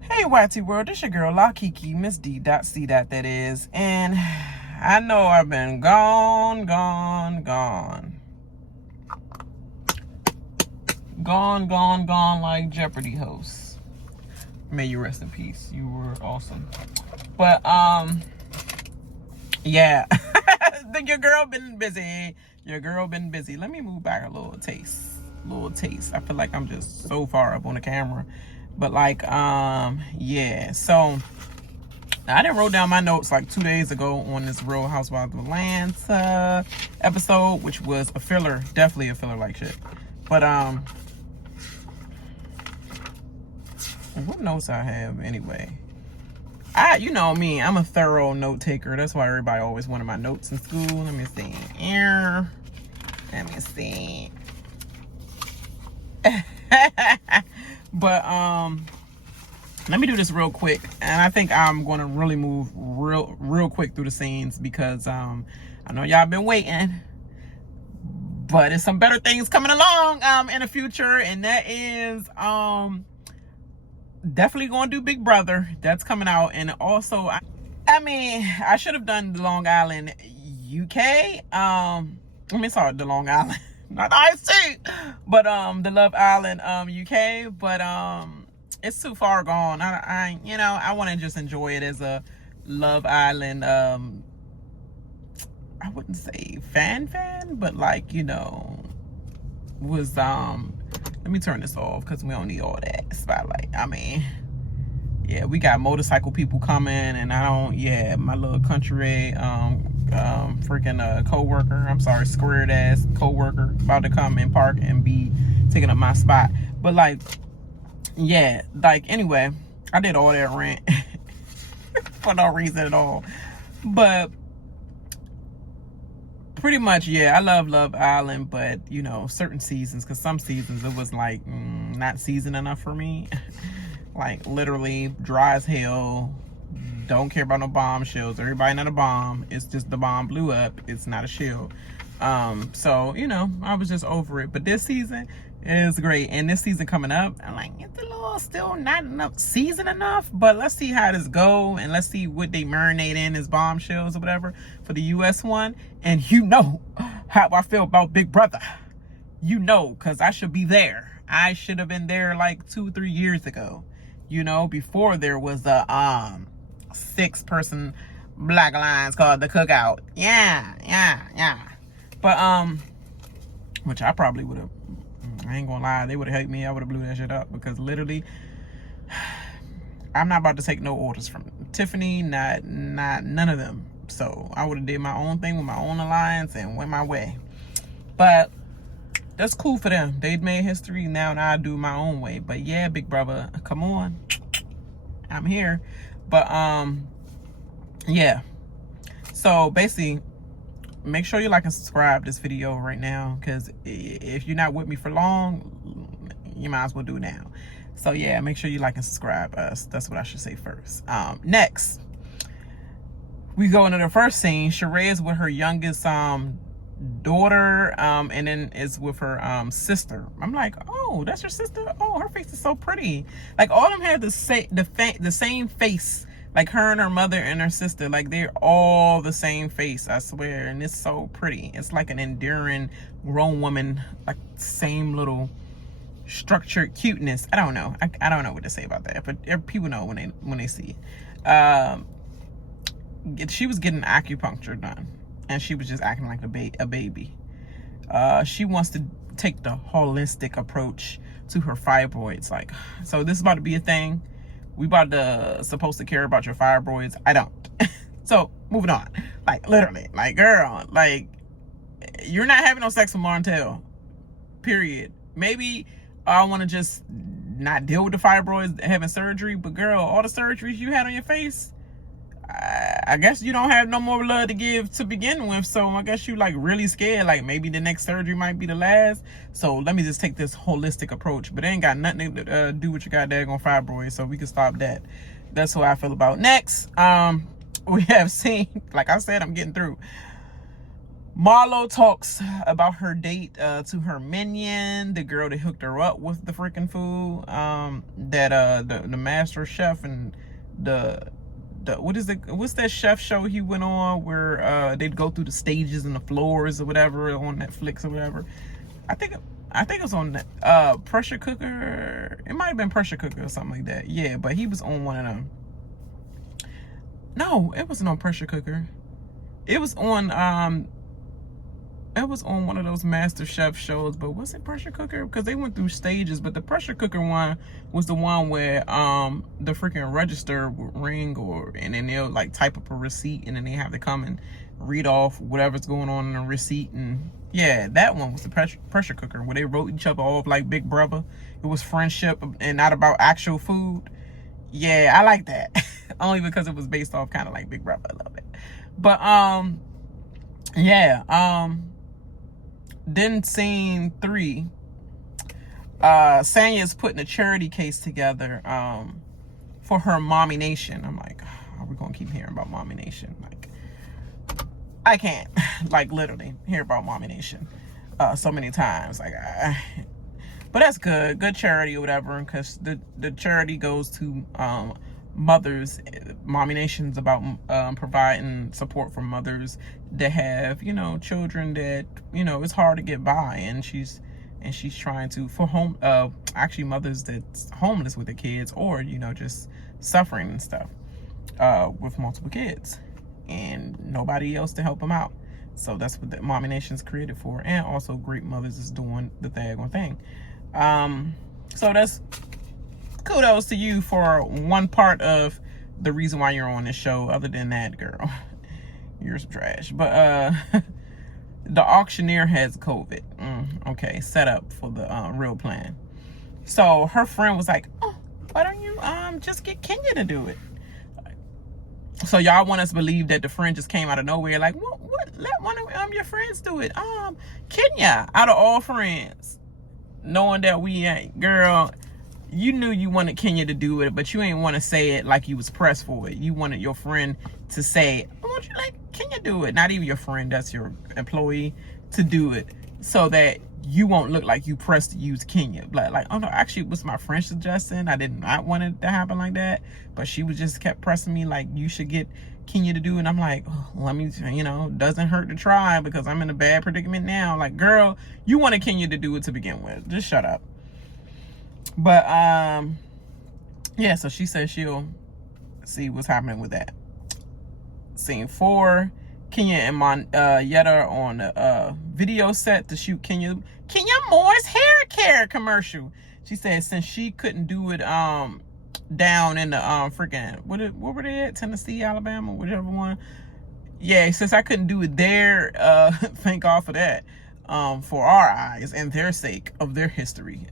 Hey YT World, this your girl La Kiki, Miss D. C. That is, and I know I've been gone like Jeopardy hosts. May you rest in peace. You were awesome. But yeah, your girl been busy. Let me move back a little taste. I feel like I'm just so far up on the camera. But like, yeah, so I done wrote down my notes like 2 days ago on this Real Housewives of Atlanta episode, which was a filler, definitely a filler like shit. But what notes I have anyway? You know me, I'm a thorough note taker. That's why everybody always wanted my notes in school. Let me see. But let me do this real quick, and I think I'm going to really move real quick through the scenes because I know y'all been waiting, but there's some better things coming along in the future, and that is definitely going to do Big Brother. That's coming out. And also I mean, I should have done the Long Island UK, the Long Island not the IC, but the Love Island UK, but it's too far gone. I want to just enjoy it as a Love Island I wouldn't say fan, but like, was let me turn this off because we don't need all that spotlight. I mean, yeah, we got motorcycle people coming, and my little country freaking co-worker, I'm sorry, squared ass co-worker about to come and park and be taking up my spot. But like, yeah, like, anyway, I did all that rant for no reason at all. But pretty much, yeah, I love Love Island, but certain seasons, because some seasons it was like not season enough for me. Like literally dry as hell. Don't care about no bombshells. Everybody not a bomb. It's just the bomb blew up. It's not a shell. So I was just over it. But this season is great, and this season coming up, I'm like, it's a little still not enough season enough. But let's see how this go, and let's see what they marinate in as bombshells or whatever for the US one. And how I feel about Big Brother. Because I should be there. I should have been there like 2-3 years ago. Before there was a 6-person Black Alliance called the Cookout. Yeah. But which I probably would have. I ain't gonna lie, they would have helped me. I would have blew that shit up, because literally, I'm not about to take no orders from Tiffany. Not none of them. So I would have did my own thing with my own alliance and went my way. But that's cool for them. They'd made history. Now I do my own way. But yeah, Big Brother, come on. I'm here. But yeah. So basically, make sure you like and subscribe this video right now, because if you're not with me for long, you might as well do it now. So yeah, make sure you like and subscribe us. That's what I should say first. Next, we go into the first scene. Sheree is with her youngest daughter, and then is with her sister. I'm like, oh, that's your sister? Oh, her face is so pretty. Like, all of them have the same face. Like, her and her mother and her sister, like, they're all the same face, I swear. And it's so pretty. It's like an endearing grown woman, like, same little structured cuteness. I don't know. I don't know what to say about that, but people know when they see it. She was getting acupuncture done, and she was just acting like a baby. She wants to take the holistic approach to her fibroids. Like, so this is about to be a thing. We supposed to care about your fibroids. I don't. So moving on. Like, literally, like, girl, like, you're not having no sex with Martell. Period. Maybe I want to just not deal with the fibroids, having surgery. But girl, all the surgeries you had on your face, I guess you don't have no more blood to give to begin with. So I guess you like really scared, like maybe the next surgery might be the last. So let me just take this holistic approach. But it ain't got nothing to do with your goddamn fibroids, so we can stop that. That's how I feel about. Next, we have seen, like I said, I'm getting through. Marlo talks about her date to her minion, the girl that hooked her up with the freaking food. That the master chef and the what's that chef show he went on where they'd go through the stages and the floors or whatever on Netflix or whatever. I think it was on Pressure Cooker. It might have been Pressure Cooker or something like that. Yeah, but he was on one of them. No, it wasn't on Pressure Cooker. It was on one of those Master Chef shows, but was it Pressure Cooker? Because they went through stages, but the Pressure Cooker one was the one where the freaking register would ring, and then they'll like type up a receipt, and then they have to come and read off whatever's going on in the receipt. And yeah, that one was the pressure cooker where they wrote each other off like Big Brother. It was friendship and not about actual food. Yeah, I like that. Only because it was based off kind of like Big Brother a little bit. But yeah, then scene 3, Sanya's putting a charity case together for her Mommy Nation. I'm like, are we gonna keep hearing about Mommy Nation? Like, I can't like literally hear about Mommy Nation so many times. Like, but that's good charity or whatever, because the charity goes to mothers. Mommy Nation's about providing support for mothers that have, you know, children that, you know, it's hard to get by, and she's trying to, for home actually mothers that's homeless with their kids, or, you know, just suffering and stuff with multiple kids and nobody else to help them out. So that's what the Mommy Nation's created for. And also Great Mothers is doing the daggone thing. So that's kudos to you for one part of the reason why you're on this show. Other than that, girl, you're some trash. But the auctioneer has COVID. Okay, set up for the real plan. So her friend was like, oh, why don't you just get Kenya to do it? So y'all want us to believe that the friend just came out of nowhere, like, what? Let one of your friends do it. Kenya, out of all friends, knowing that we ain't, girl, you knew you wanted Kenya to do it, but you ain't want to say it like you was pressed for it. You wanted your friend to say, I want you to let Kenya do it. Not even your friend, that's your employee, to do it, so that you won't look like you pressed to use Kenya. Like, oh no, actually it was my friend suggesting. I did not want it to happen like that, but she was just kept pressing me like, you should get Kenya to do it. And I'm like, oh, let me, you know, doesn't hurt to try, because I'm in a bad predicament now. Like, girl, you wanted Kenya to do it to begin with. Just shut up. But yeah, so she says she'll see what's happening with that. Scene 4, Kenya and Yetta are on a video set to shoot Kenya Moore's hair care commercial. She said since she couldn't do it down in the freaking what were they at, Tennessee, Alabama, whichever one. Yeah, since I couldn't do it there, thank God for that, for our eyes and their sake of their history,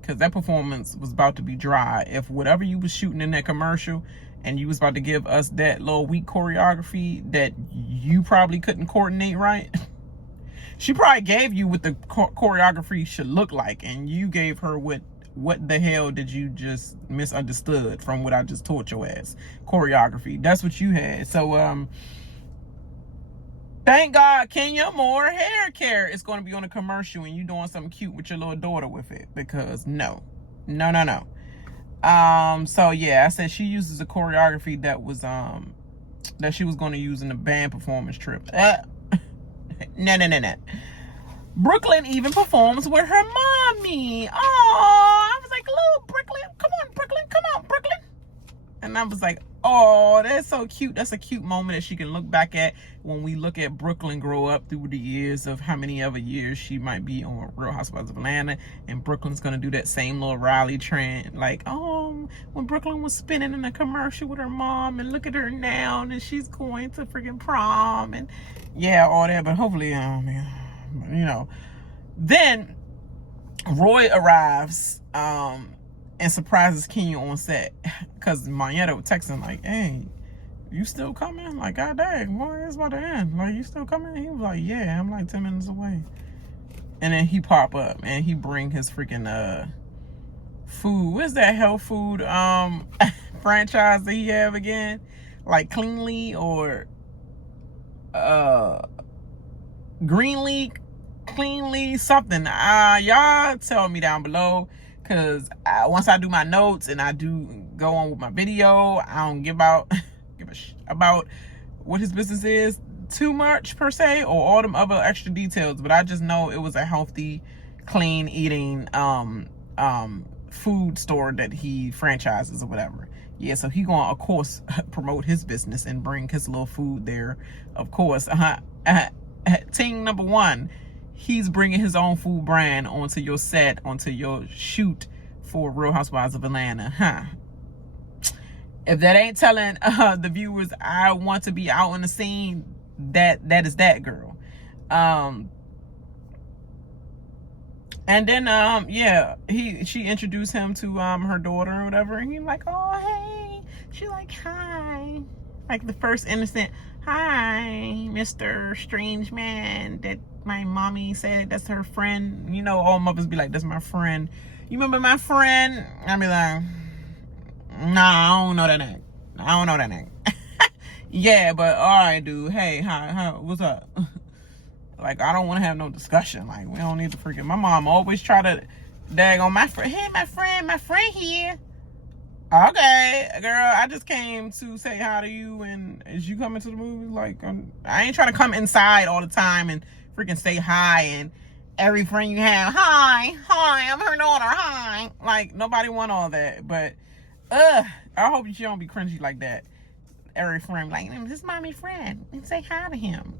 because that performance was about to be dry. If whatever you was shooting in that commercial and you was about to give us that little weak choreography that you probably couldn't coordinate right, she probably gave you what the choreography should look like, and you gave her what the hell did you just misunderstood from what I just taught your ass choreography. That's what you had. So thank God Kenya Moore hair care is going to be on a commercial and you doing something cute with your little daughter with it, because no. So yeah, I said she uses a choreography that was that she was going to use in the band performance trip. No. Brooklyn even performs with her mommy. Oh, I was like, little Brooklyn, come on, Brooklyn. And I was like, oh, that's so cute. That's a cute moment that she can look back at when we look at Brooklyn grow up through the years of how many other years she might be on Real Housewives of Atlanta. And Brooklyn's going to do that same little Riley trend. Like, oh, when Brooklyn was spinning in a commercial with her mom, and look at her now, and she's going to freaking prom. And yeah, all that. But hopefully, you know. Then Roy arrives and surprises Kenya on set, because Marietta was texting like, hey, you still coming? Like, god dang, boy, it's about to end. Like, you still coming? He was like, yeah, I'm like 10 minutes away. And then he pop up and he bring his freaking food. What's that health food franchise that he have again? Like Cleanly or greenly, cleanly, something. Y'all tell me down below, because once I do my notes and I do go on with my video, I don't give a about what his business is too much per se, or all them other extra details. But I just know it was a healthy, clean eating food store that he franchises or whatever. Yeah, so he gonna, of course, promote his business and bring his little food there, of course. Thing number one, he's bringing his own food brand onto your set, onto your shoot for Real Housewives of Atlanta. If that ain't telling the viewers I want to be out on the scene, that is that, girl. And then yeah, she introduced him to her daughter or whatever, and he like, oh hey, she like, hi, like the first innocent hi, Mr. Strange Man that my mommy said that's her friend. You know, all mothers be like, that's my friend. You remember my friend? I be like, nah, I don't know that name. I don't know that name. Yeah, but all right, dude. Hey, hi, what's up? Like, I don't want to have no discussion. Like, we don't need to freaking. My mom always try to dag on my friend. Hey, my friend here. Okay, girl, I just came to say hi to you, and is you coming to the movies? Like, I ain't trying to come inside all the time and freaking say hi, and every friend you have, hi, I'm her daughter, hi. Like, nobody want all that, but, I hope you don't be cringy like that. Every friend, like, this is mommy friend, and say hi to him.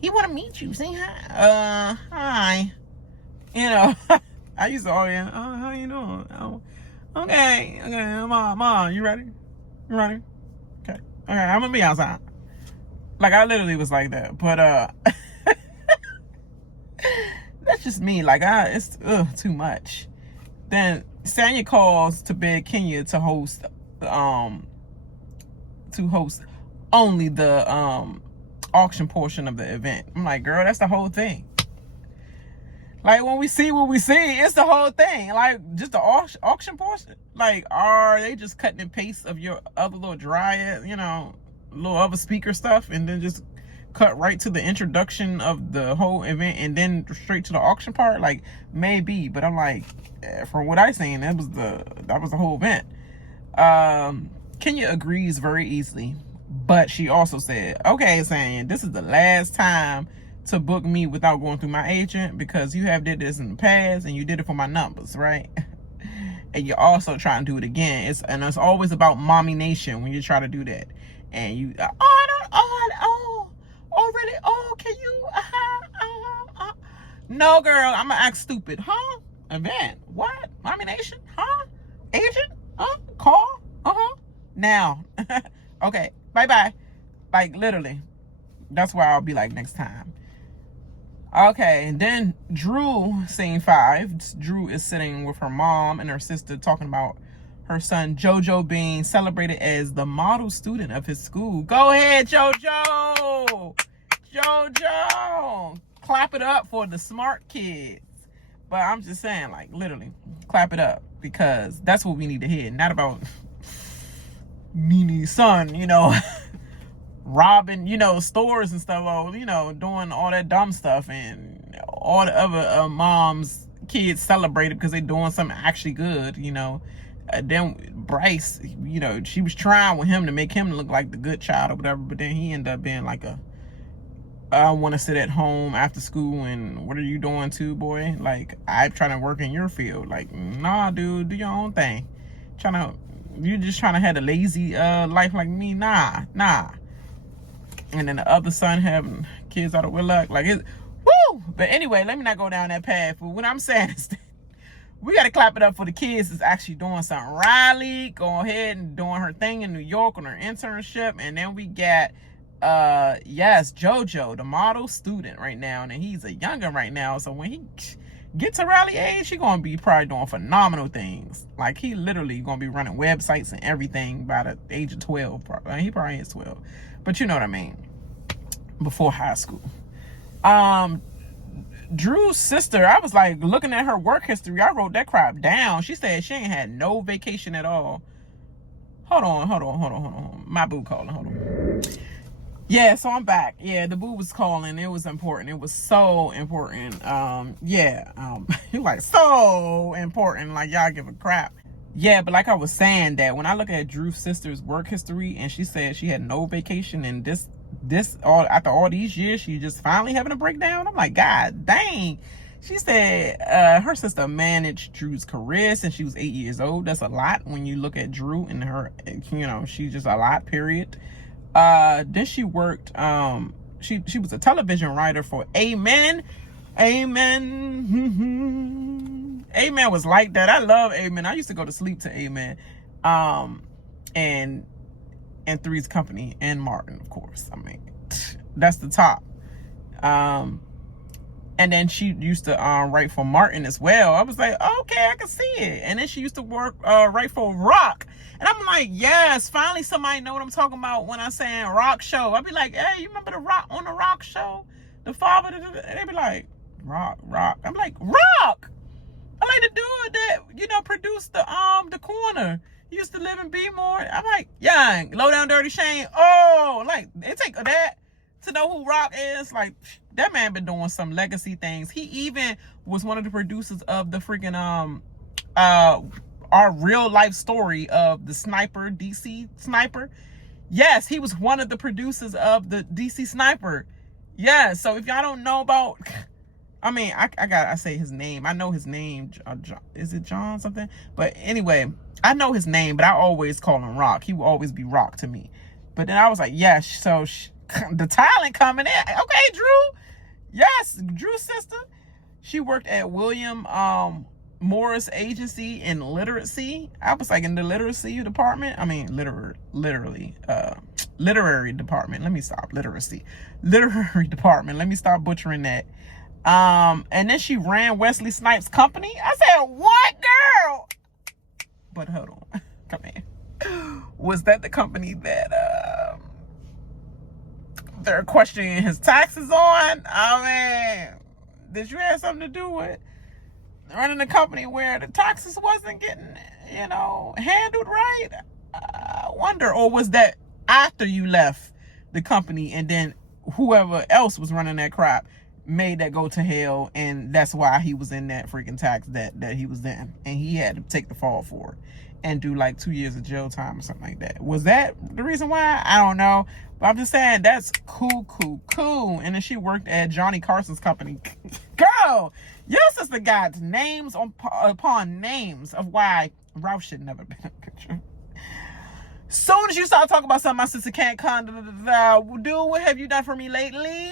He want to meet you, say hi. Hi. You know, I used to, oh yeah, how you doing? Oh, okay, mom, you ready? Okay, I'm gonna be outside. Like, I literally was like that, but that's just me. Like, it's too much. Then Sanya calls to beg Kenya to host only the auction portion of the event. I'm like, girl, that's the whole thing. Like, when we see what we see, it's the whole thing. Like, just the auction portion. Like, are they just cutting and paste of your other little dry, you know, little other speaker stuff, and then just cut right to the introduction of the whole event and then straight to the auction part? Like, maybe, but I'm like, from what I seen, that was the whole event. Kenya agrees very easily, but she also said, okay, saying this is the last time to book me without going through my agent, because you have did this in the past and you did it for my numbers, right? And you're also trying to do it again. It's always about mommy nation when you try to do that. And you, really? Oh, can you? No, girl, I'm gonna act stupid, huh? Event? What? Mommy nation? Huh? Agent? Call? Now. Okay, bye. Like, literally. That's why I'll be like next time. Okay, and then Drew, scene 5. Drew is sitting with her mom and her sister talking about her son JoJo being celebrated as the model student of his school. Go ahead, JoJo! JoJo! Clap it up for the smart kids. But I'm just saying, like, literally, clap it up, because that's what we need to hear. Not about Nini's son, you know, robbing, you know, stores and stuff, or, you know, doing all that dumb stuff, and all the other moms' kids celebrated because they're doing something actually good, you know. Then Bryce, you know, she was trying with him to make him look like the good child or whatever, but then he ended up being like I want to sit at home after school, and what are you doing too, boy? Like, I'm trying to work in your field. Like, nah, dude, do your own thing. You just trying to have a lazy life like me? Nah. And then the other son having kids out of wedlock, like, it, woo! But anyway, let me not go down that path. But what I'm saying is that we got to clap it up for the kids that's actually doing something. Riley, go ahead and doing her thing in New York on her internship. And then we got, yes, JoJo, the model student right now. And he's a youngin' right now. So when he gets to Riley age, he going to be probably doing phenomenal things. Like, he literally going to be running websites and everything by the age of 12. He probably is 12. But you know what I mean. Before high school. Drew's sister, I was like looking at her work history. I wrote that crap down. She said she ain't had no vacation at all. Hold on. My boo calling. Hold on. Yeah, so I'm back. Yeah, the boo was calling. It was important. It was so important. Like so important. Like y'all give a crap. Yeah, but like I was saying, that when I look at Drew's sister's work history, and she said she had no vacation, and this all after all these years, she just finally having a breakdown. I'm like, God dang. She said her sister managed Drew's career since she was 8 years old. That's a lot when you look at Drew and her. She's just a lot. Period. Then she worked. She was a television writer for Amen. Amen was like that. I love Amen. I used to go to sleep to Amen. And Three's Company and Martin, of course. I mean, that's the top. And then she used to write for Martin as well. I was like, okay, I can see it. And then she used to write for Rock. And I'm like, yes, finally somebody know what I'm talking about when I'm saying Rock Show. I'd be like, hey, you remember the Rock Show? The father, and they'd be like, Rock. I'm like, Rock! I like the dude that, produced the Corner. He used to live in Bmore. I'm like, young, low down dirty Shane. Oh, like, it take that to know who Rock is. Like, that man been doing some legacy things. He even was one of the producers of the freaking our real life story of the Sniper, DC Sniper. Yes, he was one of the producers of the DC Sniper. Yes, so if y'all don't know about, I mean, I say his name. I know his name. Is it John something? But anyway, I know his name, but I always call him Rock. He will always be Rock to me. But then I was like, yes, so the talent coming in. Okay, Drew. Yes, Drew's sister. She worked at William Morris Agency in Literacy. I was like in the literacy department. I mean, literary department. Let me stop. Literary department. Let me stop butchering that. And then she ran Wesley Snipes' company. I said, what, girl? But hold on. Come in. Was that the company that they're questioning his taxes on? I mean, did you have something to do with running a company where the taxes wasn't getting, handled right? I wonder. Or was that after you left the company and then whoever else was running that crap made that go to hell, and that's why he was in that freaking tax that he was in, and he had to take the fall for it and do like 2 years of jail time or something like that. Was that the reason why? I don't know, but I'm just saying that's cool. And then she worked at Johnny Carson's company. Girl, your sister got names upon names of why Ralph should never been in a picture. Soon as you start talking about something my sister can't do, what have you done for me lately?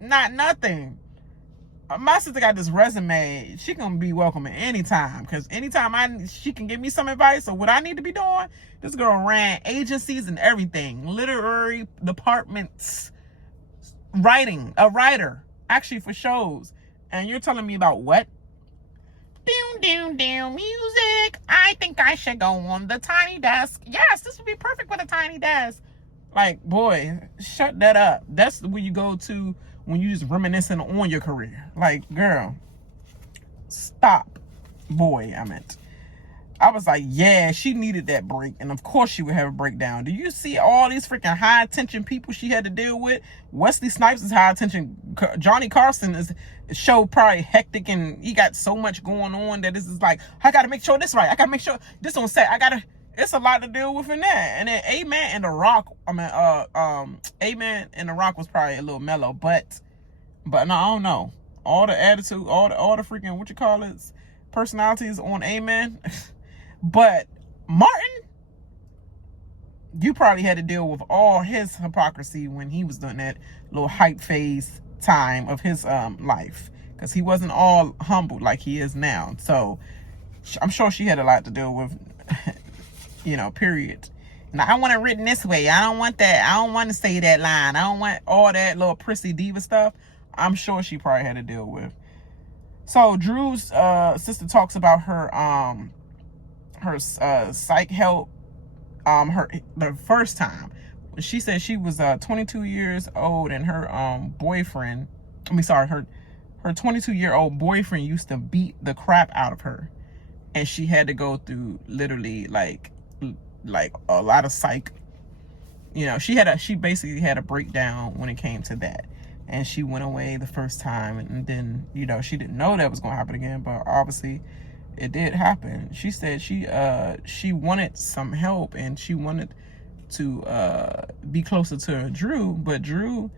Not nothing. My sister got this resume. She gonna be welcome at any time, because anytime she can give me some advice or what I need to be doing. This girl ran agencies and everything, literary departments, a writer actually for shows. And you're telling me about what? Music. I think I should go on the tiny desk. Yes, this would be perfect with a tiny desk. Like, boy, shut that up. That's where you go to when you just reminiscing on your career. Like, girl, stop. Boy, I meant. I was like, yeah, she needed that break. And of course she would have a breakdown. Do you see all these freaking high attention people she had to deal with? Wesley Snipes is high attention. Johnny Carson is show probably hectic, and he got so much going on that this is like, I got to make sure this right. I got to make sure this on set. It's a lot to deal with in that. And then Amen and The Rock, Amen and The Rock was probably a little mellow, but no, I don't know. All the attitude, all the freaking, personalities on Amen. But Martin, you probably had to deal with all his hypocrisy when he was doing that little hype phase time of his life, because he wasn't all humble like he is now. So I'm sure she had a lot to deal with. Period. Now, I want it written this way. I don't want that. I don't want to say that line. I don't want all that little prissy diva stuff. I'm sure she probably had to deal with. So Drew's sister talks about her psych help the first time. She said she was 22 years old, and her boyfriend, her 22-year-old boyfriend used to beat the crap out of her, and she had to go through literally like a lot of psych, you know, she basically had a breakdown when it came to that. And she went away the first time, and then, you know, she didn't know that was going to happen again, but obviously it did happen. She said she wanted some help, and she wanted to be closer to Drew, but Drew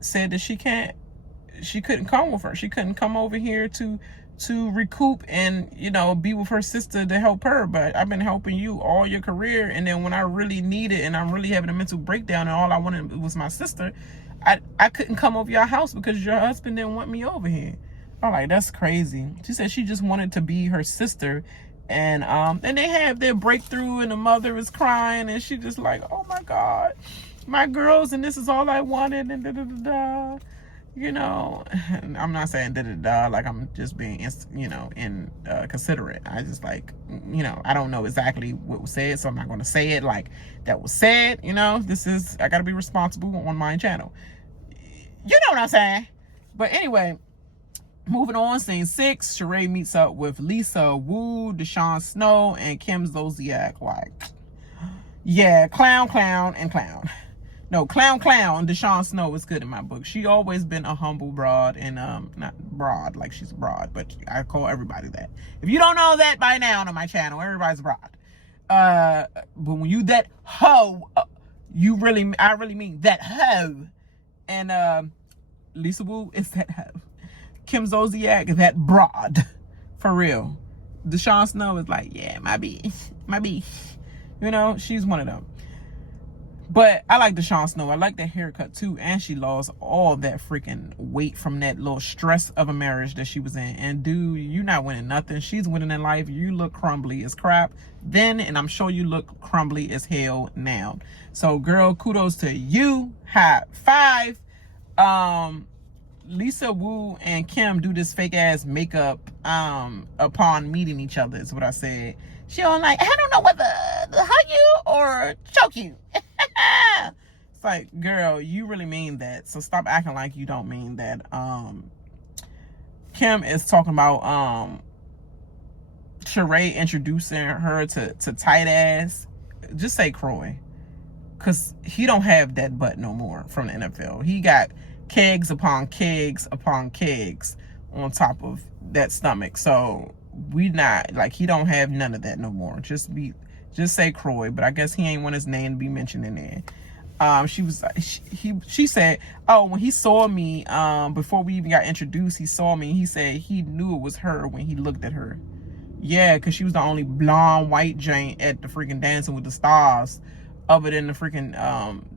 said that she couldn't come with her. She couldn't come over here to recoup and, you know, be with her sister to help her. But I've been helping you all your career, and then when I really need it and I'm really having a mental breakdown and all I wanted was my sister, I couldn't come over your house because your husband didn't want me over here. I'm like, that's crazy. She said she just wanted to be her sister, and they have their breakthrough, and the mother is crying, and she just like, oh my God, my girls, and this is all I wanted, and da-da-da-da. You know, I'm not saying da-da-da like I'm just being, you know, considerate. I just like, you know, I don't know exactly what was said, so I'm not going to say it like that was said. You know, I got to be responsible on my channel. You know what I'm saying? But anyway, moving on, scene 6, Sheree meets up with Lisa Wu, Deshaun Snow, and Kim Zolciak. Like, yeah, clown, and clown. No, clown, Deshaun Snow is good in my book. She always been a humble broad, and not broad like she's broad, but I call everybody that. If you don't know that by now on my channel, everybody's broad. But when you that hoe, I really mean that hoe. And Lisa Wu is that hoe. Kim Zolciak is that broad, for real. Deshaun Snow is like, yeah, my beef. You know, she's one of them. But I like Deshaun Snow. I like that haircut too. And she lost all that freaking weight from that little stress of a marriage that she was in. And dude, you're not winning nothing. She's winning in life. You look crumbly as crap then, and I'm sure you look crumbly as hell now. So girl, kudos to you. High five. Lisa Wu and Kim do this fake ass makeup upon meeting each other is what I said. She don't like, I don't know whether to hug you or choke you. It's like, girl, you really mean that, so stop acting like you don't mean that. Kim is talking about Sheree introducing her to tight ass. Just say Croy, because he don't have that butt no more from the NFL. He got kegs upon kegs upon kegs on top of that stomach. So we not like, he don't have none of that no more. Just say Croy, but I guess he ain't want his name to be mentioned in there. She said, oh, when he saw me, before we even got introduced, he saw me. He said he knew it was her when he looked at her. Yeah, because she was the only blonde white Jane at the freaking Dancing with the Stars, other than the freaking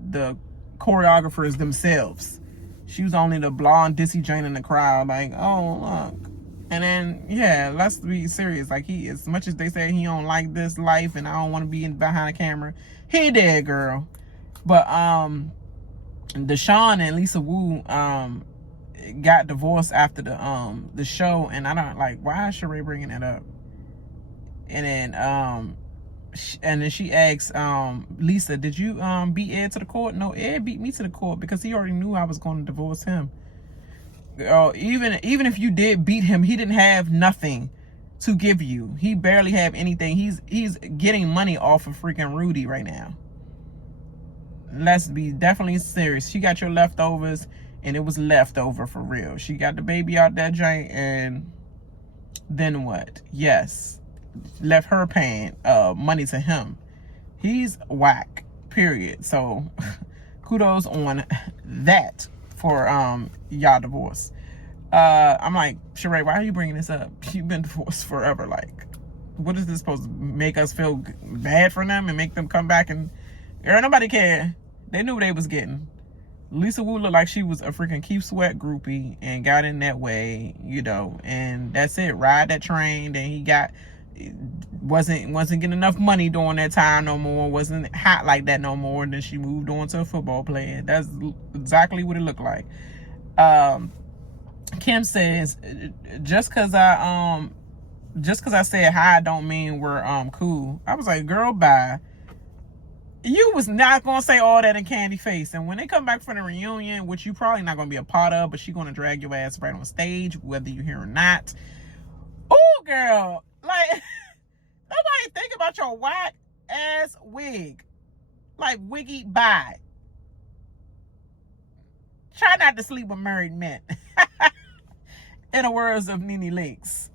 the choreographers themselves. She was only the blonde dissy Jane in the crowd. Like, oh look. And then, yeah, let's be serious. Like, he, as much as they say he don't like this life and I don't want to be behind the camera, he did, girl. But Deshaun and Lisa Wu got divorced after the show, and I don't like, why is Sheree bringing that up? And then she asks Lisa, did you beat Ed to the court? No, Ed beat me to the court because he already knew I was going to divorce him. Even if you did beat him, he didn't have nothing to give you. He barely have anything. He's getting money off of freaking Rudy right now. Let's be definitely serious. She got your leftovers, and it was leftover for real. She got the baby out that joint, and then what? Yes, left her paying money to him. He's whack, period. So kudos on that for y'all divorce. I'm like, Sheree, why are you bringing this up? You've been divorced forever. Like, what is this supposed to make us feel bad for them and make them come back? And girl, nobody cared. They knew what they was getting. Lisa Wu looked like she was a freaking Keith Sweat groupie and got in that way, you know, and that's it. Ride that train. Then he wasn't getting enough money during that time no more. Wasn't hot like that no more. And then she moved on to a football player. That's exactly what it looked like. Kim says, just cause I said hi don't mean we're cool. I was like, girl, bye. You was not gonna say all that in Kandi face, and when they come back for the reunion, which you probably not gonna be a part of, but she gonna drag your ass right on stage, whether you're here or not. Oh, girl, like nobody think about your whack ass wig. Like, Wiggy, bye. Try not to sleep with married men. In the words of Nene Leakes.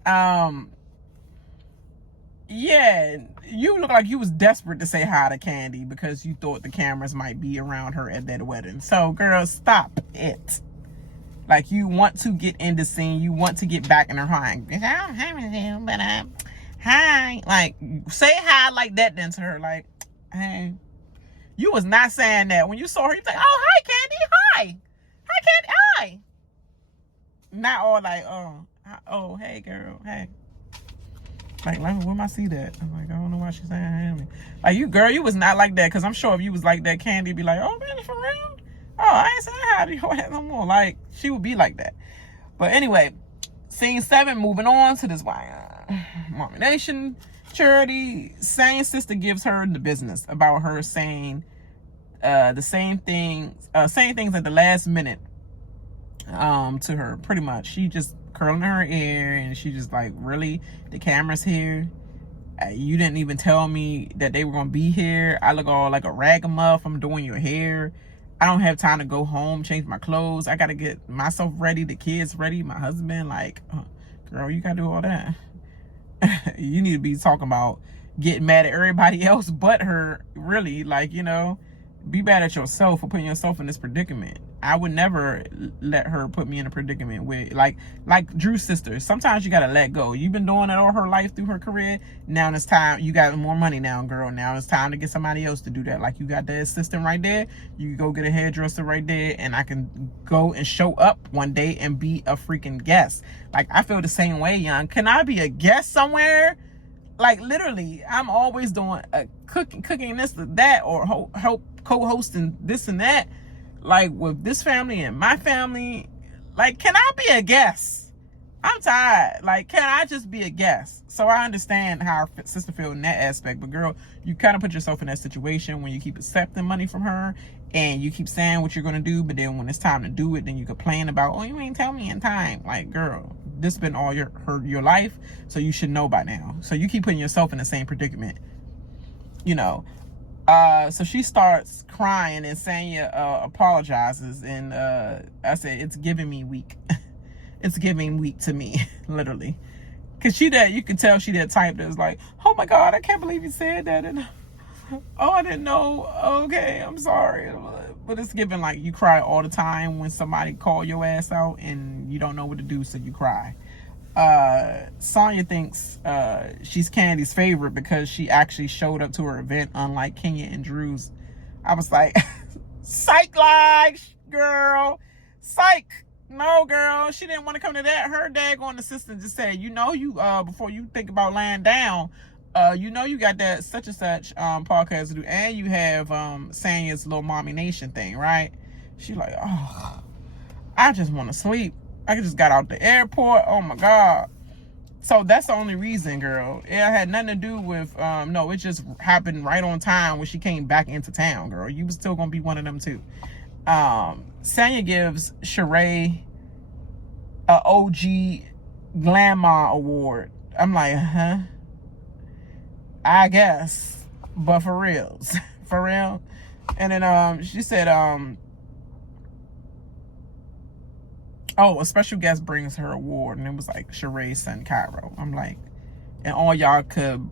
Yeah, you look like you was desperate to say hi to Kandi because you thought the cameras might be around her at that wedding. So, girl, stop it. Like, you want to get in the scene. You want to get back in her hi. I don't have anything, but hi. Like, say hi like that then to her. Like, hey. You was not saying that. When you saw her, you was like, oh, hi, Kandi. Hi. Hi, Kandi. Hi. Not all like, oh, hey, girl. Hey. Like, where my seat at? I'm like, I don't know why she's saying hi to me. Like, you, girl, you was not like that. Because I'm sure if you was like that, Kandi be like, oh, really, for real? Oh, I ain't saying hi to your ass no more. Like, she would be like that. But anyway, scene 7, moving on to this Mommy Nation charity. Sanya's sister gives her the business about her saying the same things at the last minute to her, pretty much. She just curling her hair and she just like, really? The camera's here? You didn't even tell me that they were gonna be here. I look all like a ragamuff. I'm doing your hair. I don't have time to go home, change my clothes. I gotta get myself ready, the kids ready, my husband. Like, girl, you gotta do all that. You need to be talking about getting mad at everybody else but her, really. Like, you know, be mad at yourself for putting yourself in this predicament. I would never let her put me in a predicament with, like Drew's sister. Sometimes you gotta let go. You've been doing it all her life through her career. Now it's time. You got more money now, girl. Now it's time to get somebody else to do that. Like, you got the assistant right there. You can go get a hairdresser right there, and I can go and show up one day and be a freaking guest. Like, I feel the same way, young. Can I be a guest somewhere? Like, literally, I'm always doing a cooking this or that, or help co-hosting this and that. Like, with this family and my family, like, can I be a guest? I'm tired. Like, can I just be a guest? So I understand how her sister feels in that aspect. But, girl, you kind of put yourself in that situation when you keep accepting money from her and you keep saying what you're going to do. But then when it's time to do it, then you complain about, oh, you ain't tell me in time. Like, girl, this has been all your life, so you should know by now. So you keep putting yourself in the same predicament, you know. So she starts crying and Sanya apologizes, and I said, it's giving me weak. It's giving weak to me, literally. Cause you can tell she that type that's like, oh my God, I can't believe you said that, and oh, I didn't know. Okay, I'm sorry. But it's giving like you cry all the time when somebody call your ass out and you don't know what to do, so you cry. Sonya thinks she's Kandi's favorite because she actually showed up to her event, unlike Kenya and Drew's. I was like, psych, like, girl, psych. No, girl, she didn't want to come to that. Her daggone assistant just said, you know, you before you think about laying down, you know, you got that such and such podcast to do, and you have Sanya's little Mommy Nation thing, right? She like, oh, I just want to sleep. I just got out the airport. Oh my God. So that's the only reason, girl. It had nothing to do with no, it just happened right on time when she came back into town, girl. You was still gonna be one of them too. Sanya gives Sheree a OG Glamour Award. I'm like, huh? I guess. But for reals. For real. And then she said, oh, a special guest brings her award, and it was like Sheree's son Cairo. I'm like, and all y'all could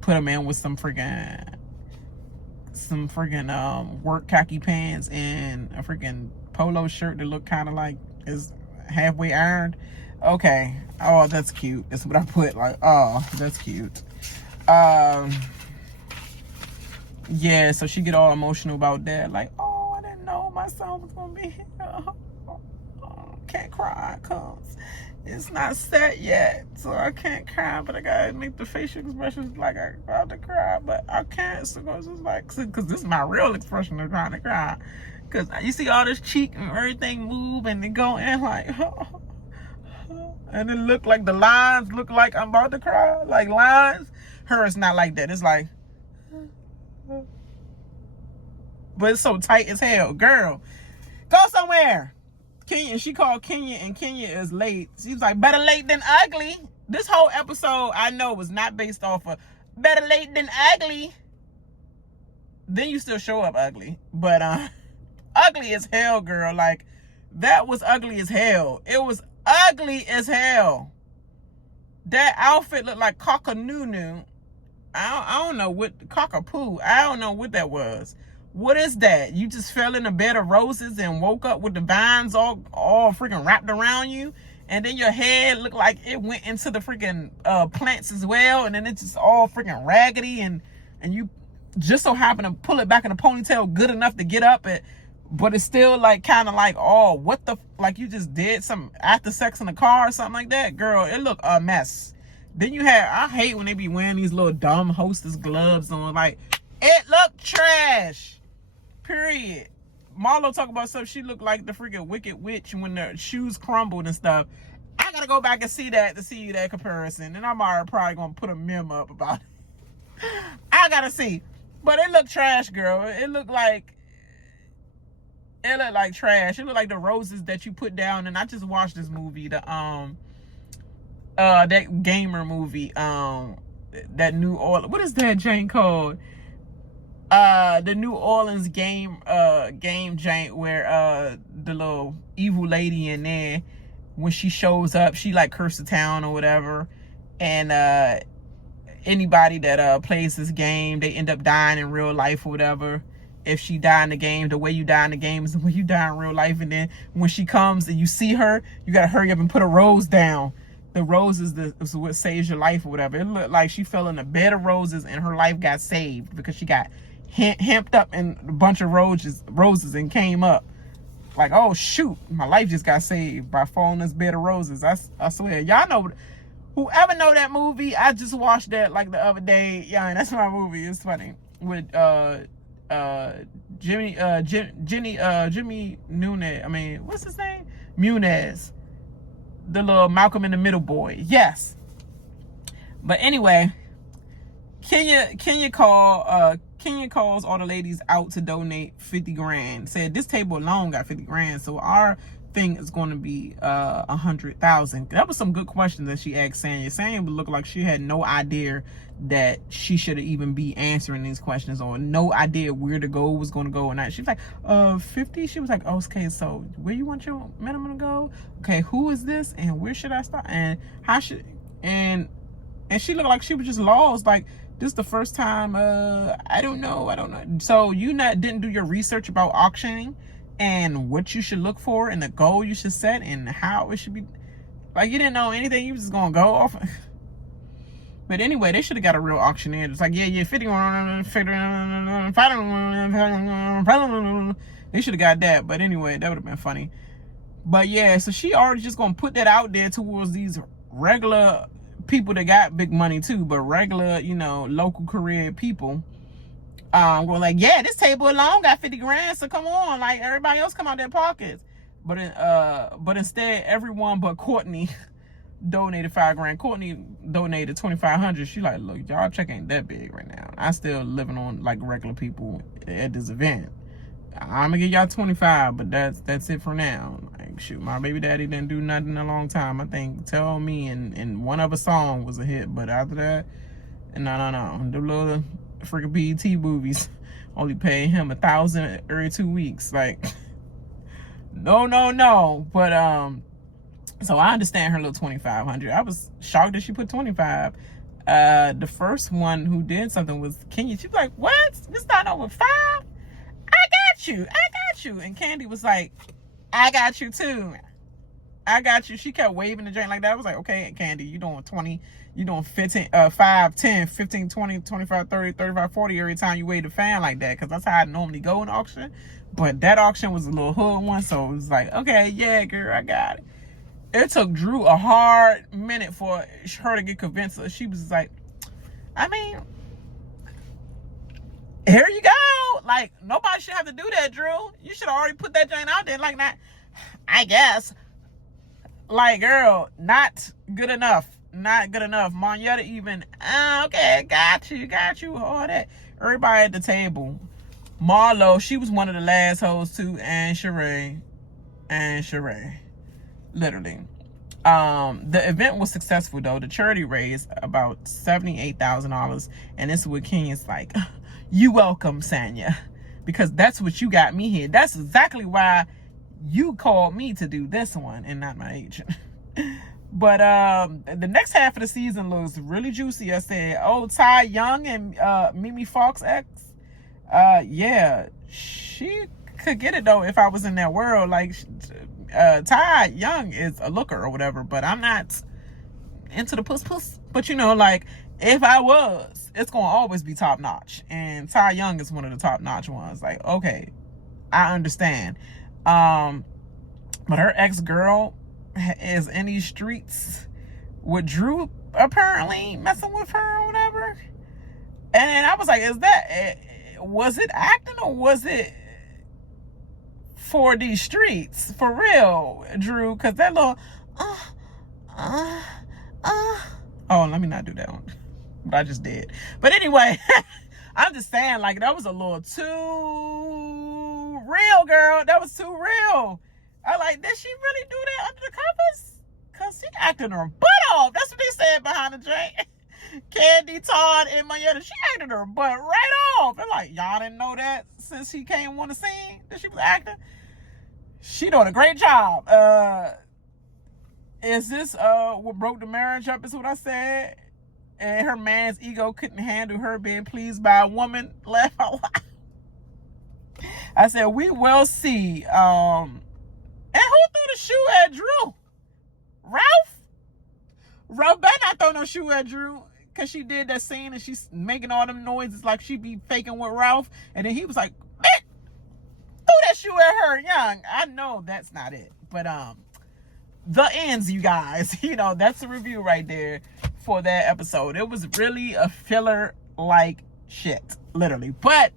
put him in with some friggin' work khaki pants and a freaking polo shirt that looked kind of like is halfway ironed. Okay. Oh, that's cute. That's what I put. Like, oh, that's cute. Yeah, so she get all emotional about that. Like, oh, I didn't know my son was gonna be here. Can't cry because it's not set yet, so I can't cry, but I gotta make the facial expressions like I'm about to cry, but I can't. So it's just like, because this is my real expression of trying to cry, because you see all this cheek and everything move and they go in like, and it look like the lines look like I'm about to cry, like lines. Hers not like that. It's like, but it's so tight as hell. Girl, go somewhere. Kenya, she called Kenya, and Kenya is late. She was like, better late than ugly. This whole episode, I know, was not based off of better late than ugly. then you still show up ugly. But ugly as hell, girl. Like, that was ugly as hell. It was ugly as hell. That outfit looked like cock-a-noo-noo. I don't know what, cockapoo. I don't know what that was. What is that? You just fell in a bed of roses and woke up with the vines all freaking wrapped around you, and then your head looked like it went into the freaking plants as well, and then it's just all freaking raggedy, and you just so happen to pull it back in a ponytail good enough to get up, but it's still like kind of like, oh, what the, like you just did some after sex in the car or something like that. Girl, it looked a mess. Then you had, I hate when they be wearing these little dumb hostess gloves on. Like, it looked trash. Period. Marlo talk about stuff. She looked like the freaking Wicked Witch when the shoes crumbled and stuff. I gotta go back and see that to see that comparison. And I'm probably gonna put a meme up about it. I gotta see. But it looked trash, girl. It looked like trash. It looked like the roses that you put down. And I just watched this movie, that gamer movie, that New Orleans, what is that Jane called? The New Orleans game jank, where the little evil lady in there, when she shows up, she like cursed the town or whatever, and anybody that plays this game, they end up dying in real life or whatever. If she die in the game, the way you die in the game is the way you die in real life. And then when she comes and you see her, you gotta hurry up and put a rose down. The rose is what saves your life or whatever. It looked like she fell in a bed of roses and her life got saved because she got hemped up in a bunch of roses and came up. Like, oh shoot, my life just got saved by falling in this bed of roses. I swear, y'all know, whoever know that movie, I just watched that like the other day. Yeah, that's my movie. It's funny with Jimmy Nunez. I mean, what's his name? Munez. The little Malcolm in the Middle boy. Yes. But anyway, Kenya calls all the ladies out to donate 50 grand. Said this table alone got 50 grand. So our thing is going to be 100,000. That was some good questions that she asked Sanya. Sanya would look like she had no idea that she should even be answering these questions, or no idea where the goal was going to go or not. She was like, 50? She was like, oh, okay, so where you want your minimum to go? Okay, who is this? And where should I start? And how should, and she looked like she was just lost. Like, this is the first time, I don't know. So you didn't do your research about auctioning and what you should look for and the goal you should set and how it should be. Like, you didn't know anything. You was just going to go off. But anyway, they should have got a real auctioneer. It's like, yeah, 51, they should have got that. But anyway, that would have been funny. But yeah, so she already just going to put that out there towards these regular people that got big money too, but regular, local career people. Going like, yeah, this table alone got 50 grand, so come on, like everybody else come out their pockets. But instead, everyone but Courtney donated 5 grand. Courtney donated 2,500. She like, look, y'all check ain't that big right now. I still living on like regular people at this event. I'm gonna give y'all 25, but that's it for now. Like, shoot, my baby daddy didn't do nothing in a long time. I think Tell Me and one other song was a hit, but after that, no. The little freaking BET movies only paying him $1,000 every 2 weeks. Like, no. But so I understand her little 2,500. I was shocked that she put 25. The first one who did something was Kenya. She was like, what? This not over 5? I got you. And Kandi was like, I got you too. I got you. She kept waving the drink like that. I was like, okay, Kandi, you doing 20, you doing 15, 5, 10, 15, 20, 25, 30, 35, 40 every time you wave the fan like that, because that's how I normally go in auction. But that auction was a little hood one, so it was like, okay, yeah, girl, I got it. It took Drew a hard minute for her to get convinced. She was like, I mean, here you go. Like, nobody should have to do that, Drew. You should have already put that joint out there. Like, not, I guess. Like, girl, not good enough. Not good enough. Monietta even, okay, got you. All that. Everybody at the table. Marlo, she was one of the last hoes too, and Sheree. Literally. The event was successful though. The charity raised about $78,000, and this is what Kenya's like, You welcome, Sanya, because that's what you got me here. That's exactly why you called me to do this one and not my agent. But the next half of the season looks really juicy. I said, oh, Ty Young and Mimi Fox ex. Yeah, she could get it though if I was in that world. Like, Ty Young is a looker or whatever, but I'm not into the puss. But you know, like, if I was, it's gonna always be top notch. And Ty Young is one of the top notch ones. Like, okay, I understand. But her ex-girl is in these streets with Drew apparently messing with her or whatever. And I was like, was it acting or was it for these streets? For real, Drew? Because that little, oh, let me not do that one. But I just did. But anyway, I'm just saying, like, that was a little too real, girl. That was too real. I like, did she really do that under the covers? Because she acting her butt off. That's what they said behind the drink. Kandi, Todd, and Mayetta, she acted her butt right off. They're like, y'all didn't know that since she came on the scene that she was acting? She doing a great job. Is this what broke the marriage up is what I said? And her man's ego couldn't handle her being pleased by a woman. Laugh out loud. I said, we will see. And who threw the shoe at Drew? Ralph better not throw no shoe at Drew. Because she did that scene and she's making all them noises like she be faking with Ralph. And then he was like, man, threw that shoe at her, Young. I know that's not it. But the ends, you guys. You know, that's the review right there for that episode. It was really a filler like shit. Literally. But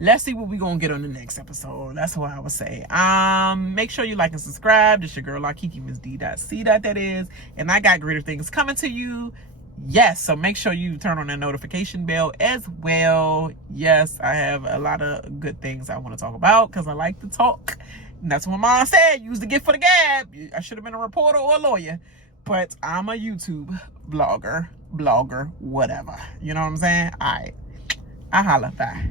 let's see what we're going to get on the next episode. That's what I would say. Make sure you like and subscribe. This your girl, Kiki, Miss D.C. That is. And I got greater things coming to you. Yes. So make sure you turn on that notification bell as well. Yes, I have a lot of good things I want to talk about because I like to talk. And that's what Mom said. Use the gift for the gab. I should have been a reporter or a lawyer. But I'm a YouTube blogger, whatever. You know what I'm saying? All right. I holla. Bye.